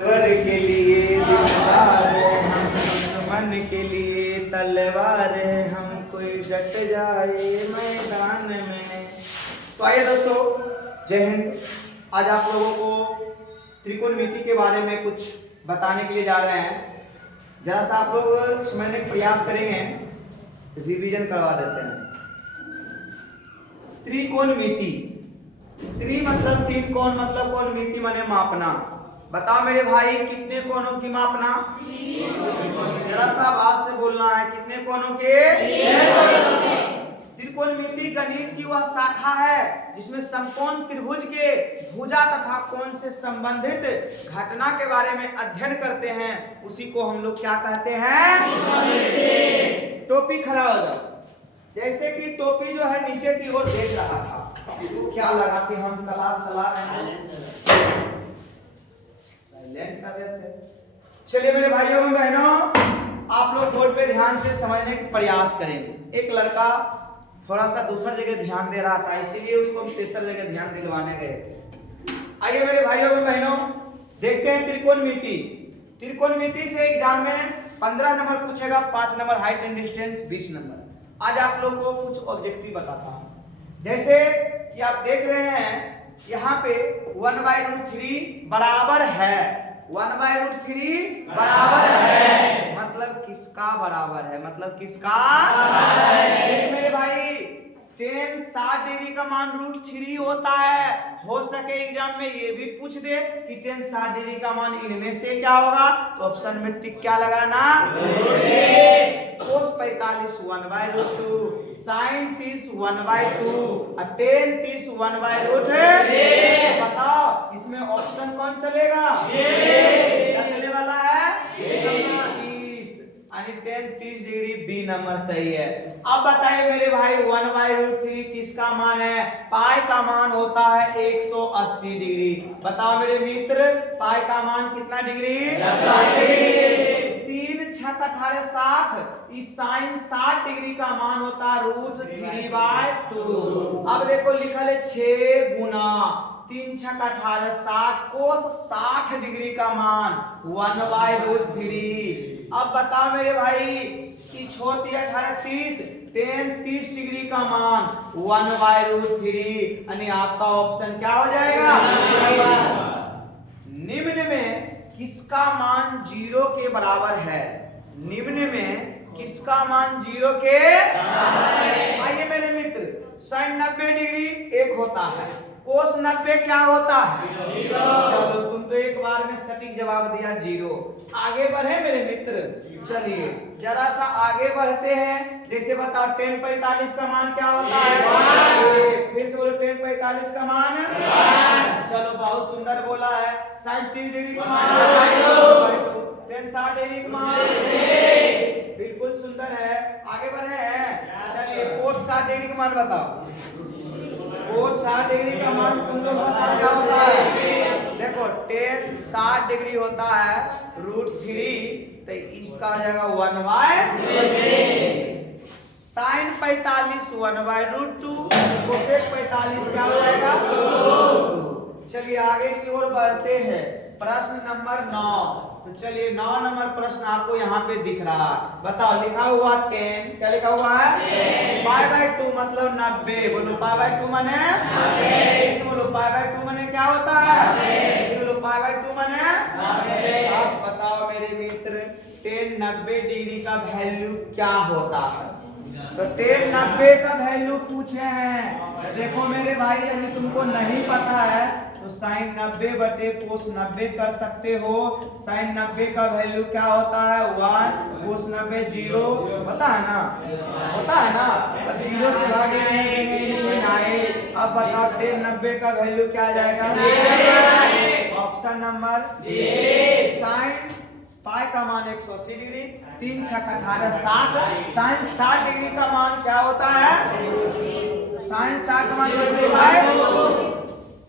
वर के लिए दिलदार हम, दुश्मन के लिए तलवार हम, कोई डट जाए मैदान में। तो आइए दोस्तों, जय हिंद। आज आप लोगों को त्रिकोणमिति के बारे में कुछ बताने के लिए जा रहे हैं। जरा सा आप लोग समझने का प्रयास करेंगे, रिवीजन करवा देते हैं। त्रिकोणमिति, त्रि मतलब तीन, कोण मतलब कोण, मिति माने मापना। बताओ मेरे भाई, कितने कोणों की मापना? जरा सा आवाज से बोलना है, कितने कोणों के? त्रिकोणमिति गणित की वह शाखा है जिसमें समकोण त्रिभुज के भुजा तथा कोण से संबंधित घटना के बारे में अध्ययन करते हैं। उसी को हम लोग क्या कहते हैं? टोपी खड़ा हो जाओ। जैसे कि टोपी जो है नीचे की ओर देख रहा था, तो क्या लगा कि हम क्लास चला रहे हैं, साइलेंट कर रहे थे। चलिए मेरे भाइयों और बहनों, आप लोग बोर्ड पे ध्यान से समझने का प्रयास करेंगे। एक लड़का थोड़ा सा दूसरी जगह ध्यान दे रहा था, इसीलिए उसको हम तीसरी जगह ध्यान दिलवाने गए थे। आइए मेरे भाइयों और बहनों, देखते हैं त्रिकोणमिति। त्रिकोणमिति से एग्जाम में 15 नंबर पूछेगा, 5 number height and distance, 20 number. आज आप लोग को कुछ ऑब्जेक्टिव बताता हूं। जैसे कि आप देख रहे हैं यहाँ पे 1/√3 बराबर है, 1/√3 बराबर है, मतलब किसका बराबर है? मतलब किसका है? मेरे भाई 10 60 डिग्री का मान √3 होता है। हो सके एग्जाम में ये भी पूछ दे कि 10 60 डिग्री का मान इनमें से क्या होगा, तो ऑप्शन में टिक क्या लगाना? cos 45 1/√2, sin 30 1/2, tan 30 1/√3। बताओ इसमें ऑप्शन कौन चलेगा? क्या चलने वाला है? 30, यानी tan 30 डिग्री बी नंबर सही है। अब बताइए मेरे भाई, 1/√3 किसका मान है? पाई का मान होता है 180 डिग्री। बताओ मेरे मित्र, पाई का मान कितना डिग्री? 3 6 18 60, इस साइन 60 डिग्री का मान होता है √3/2। अब देखो लिखा है 6 गुना 3 6 18 60, कोस 60 डिग्री का मान 1/√3। अब बताओ मेरे भाई कि छोड़ दिया 18 30, tan 30 डिग्री का मान 1/√3, यानी आपका ऑप्शन क्या हो जाएगा? निम्न में किसका मान 0 के बराबर है? निम्न में किसका मान 0 के बराबर है? आइए मेरे मित्र, sin 90 डिग्री 1 होता है, कोस 90 क्या होता है? 0। चलो तुम तो एक बार में सटीक जवाब दिया 0। आगे बढ़े मेरे मित्र, चलिए जरा सा आगे बढ़ते हैं। जैसे बताओ tan 45 का मान क्या होता है? फिर से बोलो, tan 45 का मान 1। चलो बहुत सुंदर बोला है। sin 30 डिग्री का मान 2, tan 60 डिग्री का मान 1, बिल्कुल सुंदर है। आगे बढ़े हैं, चलिए cos 60 डिग्री का मान बताओ। cos 60 डिग्री का मान तुम लोग बताओ क्या होता है? देखो tan 60 डिग्री होता है √3, तो इसका आ जाएगा 1/√3। sin 45 1/√2, cosec 45 क्या हो जाएगा? 2। चलिए आगे की ओर बढ़ते हैं। प्रश्न नंबर 9। तो चलिए 9 नंबर प्रश्न आपको यहाँ पे दिख रहा है। बताओ, लिखा हुआ 10, क्या लिखा हुआ है? π/2 मतलब 90। बोलो π/2 माने 90। बोलो π/2 माने क्या होता है? बोलो π/2 माने 90। अब बताओ मेरे मित्र, tan 90 डिग्री का वैल्यू क्या होता है? तो tan 90 का वैल्यू पूछे हैं। देखो मेरे भाई, यदि तुमको नहीं पता है तो sin 90 बटे cos 90 कर सकते हो। sin 90 का वैल्यू क्या होता है? 1, cos 90 0 होता है ना? होता है ना? अब 0 से भागे आए। अब बताओ tan 90 का वैल्यू क्या आ जाएगा? ऑप्शन नंबर sin पाई का मान 180 डिग्री, 3 6 18 60, sin 60 डिग्री का मान क्या होता है? sin 60 का मान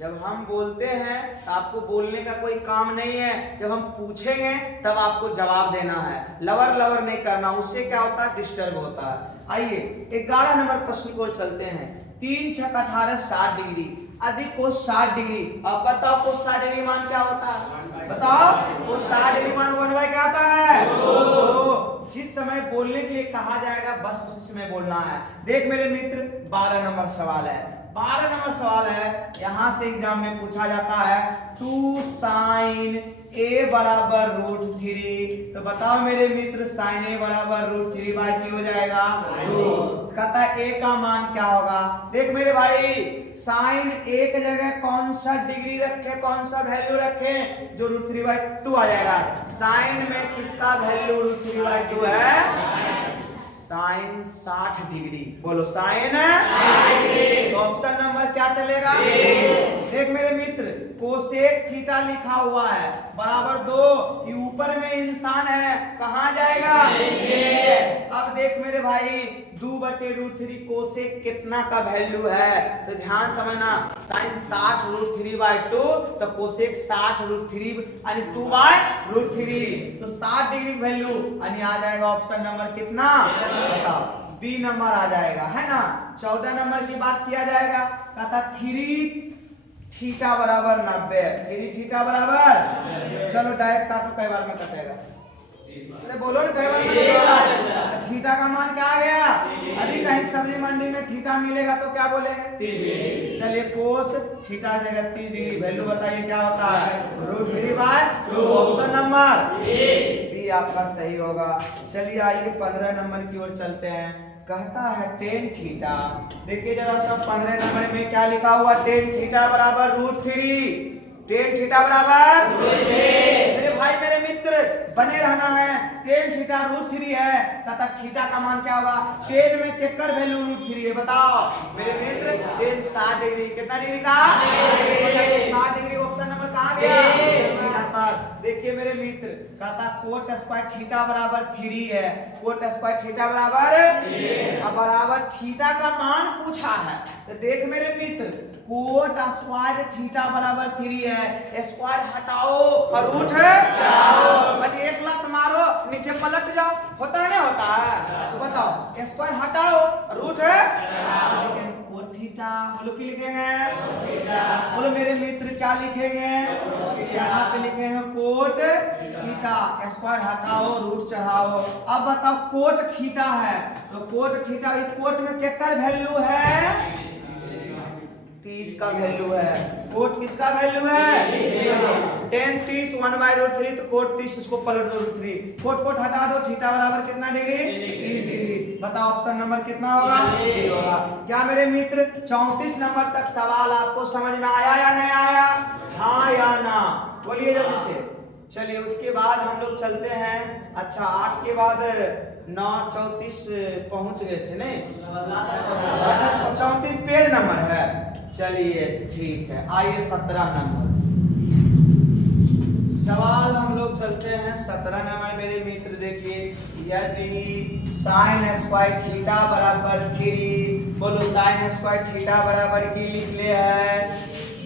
जब हम बोलते हैं तो आपको बोलने का कोई काम नहीं है, जब हम पूछेंगे तब आपको जवाब देना है, लवर लवर नहीं करना, उससे क्या होता है? डिस्टर्ब होता है। आइए 11 नंबर प्रश्न को चलते हैं। 3 6 18 60 डिग्री अधिक cos 60 डिग्री। अब बताओ cos 60 डिग्री मान क्या होता है? बताओ तो 60 डिग्री मान 1 बाय क्या आता है? तो जिस समय बोलने के लिए कहा जाएगा बस उसी समय बोलना है। देख मेरे मित्र 12 नंबर सवाल है, 12 नंबर सवाल है, यहाँ से एग्जाम में पूछा जाता है 2 sin a बराबर √3। तो बताओ मेरे मित्र sin a बराबर √3 बाई क्या हो जाएगा? 2। कहता है a का मान क्या होगा? देख मेरे भाई sin a की जगह कौन सा डिग्री रखे, कौन सा वैल्यू रखे? जो √3/2 आ जाएगा। sin में किसका वैल्यू √3/2 है? Sine 60 degree. बोलो साइन तो ऑप्शन नंबर क्या चलेगा? देख मेरे मित्र कोसेक थीटा लिखा हुआ है बराबर 2, ये ऊपर में इंसान है, कहाँ जाएगा? अब देख मेरे भाई 2/√3 कोसेक कितना का वैल्यू है? तो ध्यान समझना, साइन 60 √3/2 तो कोसेक 60 √3 यानी 2/√3। तो 60 डिग्री वैल्यू यानी आ जाएगा ऑप्शन नंबर कितना? बताओ बी नंबर आ जाएगा, है ना। 14 नंबर की बात किया जाएगा, कहता 3 थीटा बराबर 90। 3 थीटा बराबर, चलो डायरेक्ट काटो, कई बार में कटेगा? अरे बोलो ना, कई बार में कटेगा। थीटा का मान क्या आ गया? अभी कहीं सब्जी मंडी में थीटा मिलेगा तो क्या बोलेंगे? 30 डिग्री। चलिए कोस थीटा जगह 30 डिग्री, वैल्यू बताइए क्या होता है? √3/2। ऑप्शन नंबर बी आपका सही होगा। चलिए आइए 15 नंबर की ओर चलते हैं। कहता है tan थीटा, देखिए जरा सब 15 नंबर में क्या लिखा हुआ? tan थीटा बराबर √3। tan थीटा बराबर मेरे भाई मेरे मित्र बने रहना है। tan थीटा √3 है, तथा थीटा का मान क्या होगा? tan में केकर वैल्यू √3 है? बताओ मेरे मित्र tan 60 डिग्री। कितना डिग्री का? 60 डिग्री। ऑप्शन नंबर कहाँ गया? देखिए मेरे मित्र कहता कोट स्क्वायर थीटा बराबर 3 है, कोट स्क्वायर थीटा बराबर अब बराबर थीटा का मान पूछा है। तो देख मेरे मित्र कोट स्क्वायर थीटा बराबर 3 है, स्क्वायर हटाओ और रूट है चढ़ाओ। एक लात मारो नीचे पलट जाओ, होता है ना? होता है। तो बताओ स्क्वायर हटाओ रूट है कोट थीटा। बोलो क्या लिखेंगे? बोलो मेरे मित्र क्या लिखेंगे? यहाँ पे लिखेंगे कोट थीटा, स्क्वायर हटाओ रूट चढ़ाओ। अब बताओ कोट थीटा है, तो कोट थीटा कोट में कितना वैल्यू है? 30 का वैल्यू है। कोट किसका वैल्यू है? tan 30 1/√3, तो कोट 30 इसको पलट दो √3, कोट हटा दो, थीटा बराबर कितना डिग्री? 30 डिग्री। बताओ ऑप्शन नंबर कितना होगा? सी होगा। क्या मेरे मित्र 34 नंबर तक सवाल आपको समझ में आया या नहीं आया? हाँ या ना? बोलिए जल्दी से। चलिए उसके बाद हम लोग चलते हैं। अच्छा 8 के बाद 9 34 पहुंच गए थे नहीं? अच्छा 34 पेज नंबर है। चलिए ठीक है, आइए 17 नंबर सवाल हम लोग चलते हैं। 17 नंबर मेरे मित्र देखिए, यदि साइन स्क्वायर थीटा बराबर 3, बोलो साइन स्क्वायर थीटा बराबर की लिख ले है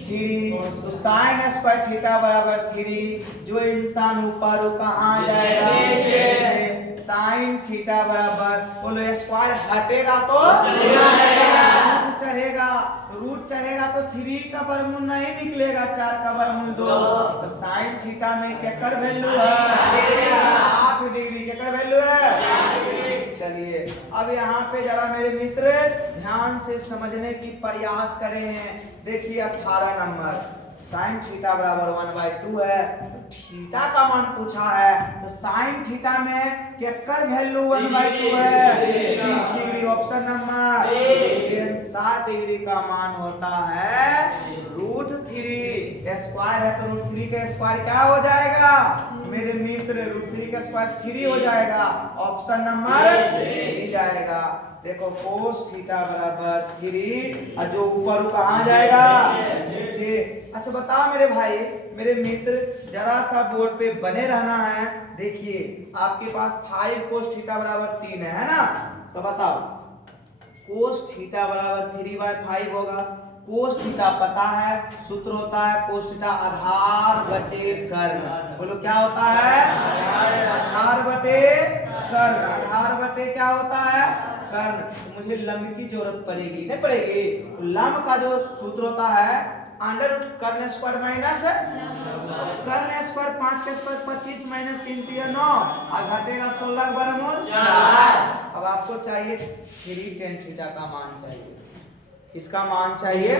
3, तो साइन स्क्वायर थीटा बराबर 3, जो इंसान ऊपर कहाँ जाएगा? साइन थीटा बराबर, बोलो स्क्वायर हटेगा तो चढ़ेगा, रूट चढ़ेगा तो 3 का वर्गमूल नहीं निकलेगा, 4 का वर्गमूल 2। तो साइन थीटा में केकर वैल्यू है? 60 डिग्री। केकर वैल्यू है? चलिए अब यहाँ पे जरा मेरे मित्र ध्यान से समझने की प्रयास करें हैं। देखिए 18 नंबर साइन थीटा बराबर 1/2 है, तो थीटा का मान पूछा है, तो साइन थीटा में केकर वैल्यू 1/2 है? 30 डिग्री। ऑप्शन नंबर 60 डिग्री का मान होता है √3। स्क्वायर है तो √3 का स्क्वायर क्या हो जाएगा मेरे मित्र? √3 का स्क्वायर 3 हो जाएगा। ऑप्शन नंबर ए जाएगा। देखो कोस थीटा बराबर 3 और जो ऊपर कहाँ जाएगा? नीचे। अच्छा बताओ मेरे भाई मेरे मित्र जरा सा बोर्ड पे बने रहना है। देखिए आपके पास 5 कोस थीटा बराबर 3 है ना? तो बताओ कोस थीटा बराबर 3/5 होगा। कोस थीटा पता है, सूत्र होता है कोस थीटा आधार बटे कर्ण। बोलो क्या होता है? आधार बटे कर्ण। आधार बटे क्या होता है? कर्ण। तो मुझे लंब की जरूरत पड़ेगी नहीं पड़ेगी? तो लंब का जो सूत्र होता है अंडर रूट कर्ण स्क्वायर माइनस कर्ण स्क्वायर 5 के स्क्वायर 25 माइनस 3 3 9 और घटेगा 16 के वर्गमूल 4। अब आपको चाहिए 3 tan थीटा का मान चाहिए, इसका मान चाहिए